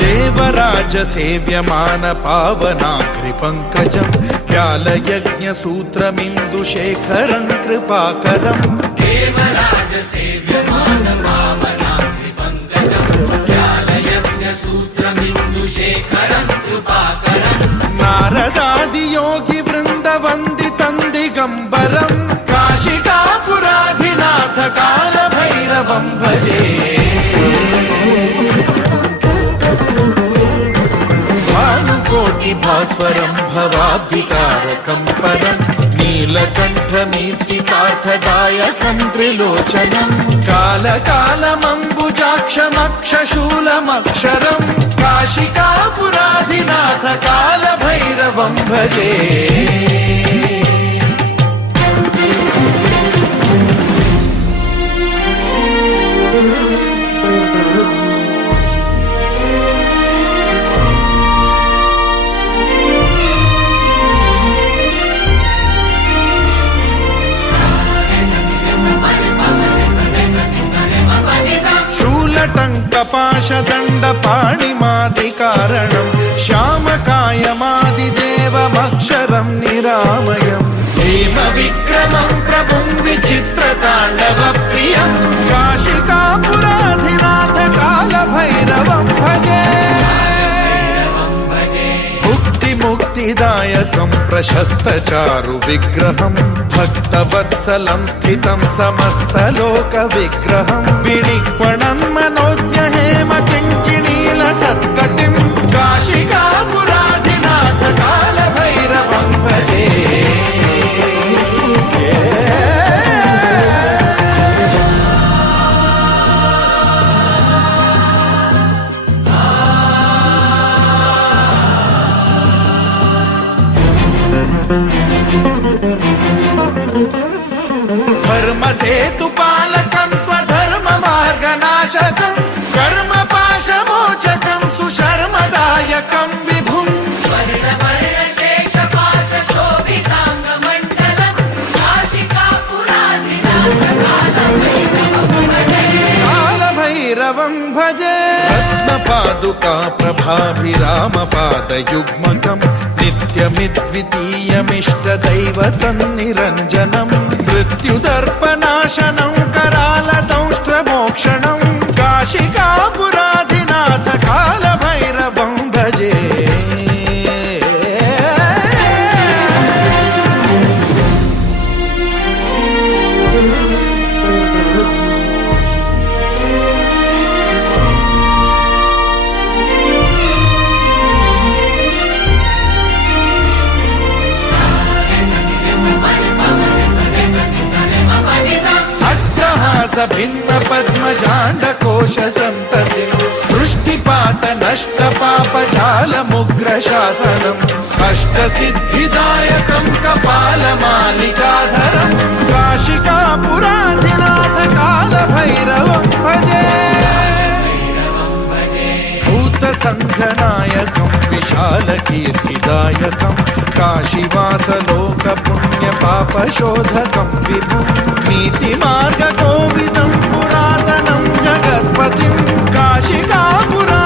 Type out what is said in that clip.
देवराज सेव्यमान पावनाग्रि पंकजं व्यालयज्ञ सूत्रमिन्दुशेखरं कृपाकरं देवराज सेव्यमान पावनाग्रि पंकजं व्यालयज्ञ सूत्रमिन्दुशेखरं कृपाकरं नारदादि योगी वृन्द वन्दितं दिगम्बरं काशिकापुराधिनाथ कालभैरवं भजे भास्वरं भवाब्धिकारकं परं नीलकण्ठमीप्सितार्थदायकं त्रिलोचनं कालकालमम्बुजाक्षमक्षशूलमक्षरं काशिकापुराधिनाथ कालभैरवं भजे शूलटङ्कपाशदण्डपाणिमादिकारणं श्यामकायमादिदेवमक्षरं निरामयं हेमविक्रमं प्रभुं विचित्रताण्डवप्रियं काशिकापुराधिनाथ कालभैरवं भजे मुक्तिदायकं प्रशस्तचारु विग्रहं भक्तवत्सलं स्थितं समस्तलोकविग्रहं विनिक्वणं मनोज्ञ हेमकिङ्किणीलसत्कटिं काशिकापुराधिनाथ कालभैरवं भजे धर्मसेतुपालकं त्वधर्ममार्गनाशकं कर्मपाशमोचकं सुशर्मदायकं विभुं स्वर्णवर्णशेषपाशशोभिताङ्गमण्डलं काशिकापुराधिनाथ कालभैरवं भजे रत्नपादुका प्रभाभिरामपादयुग्मकं नित्यमिद्वितीयमिष्टदैवतं निरञ्जनं मृत्युदर्पनाशनं करालदंष्ट्रमोक्षणं काशिकापुराधिनाथ कालभैरवं भजे भिन्न पद्मजाण्डकोश संततिं वृष्टिपात नष्ट पापजालमुग्र शासनम् अष्टसिद्धिदायकं कपालमालिकाधरं काशिकापुराधिनाथ कालभैरवं भजे भूतसङ्घनायकं विशालकीर्तिदायकं काशीवासलोकपुण्यपापशोधकं विभुं नीतिमार्गकोविदं पुरातनं जगत्पतिं काशिकापुरा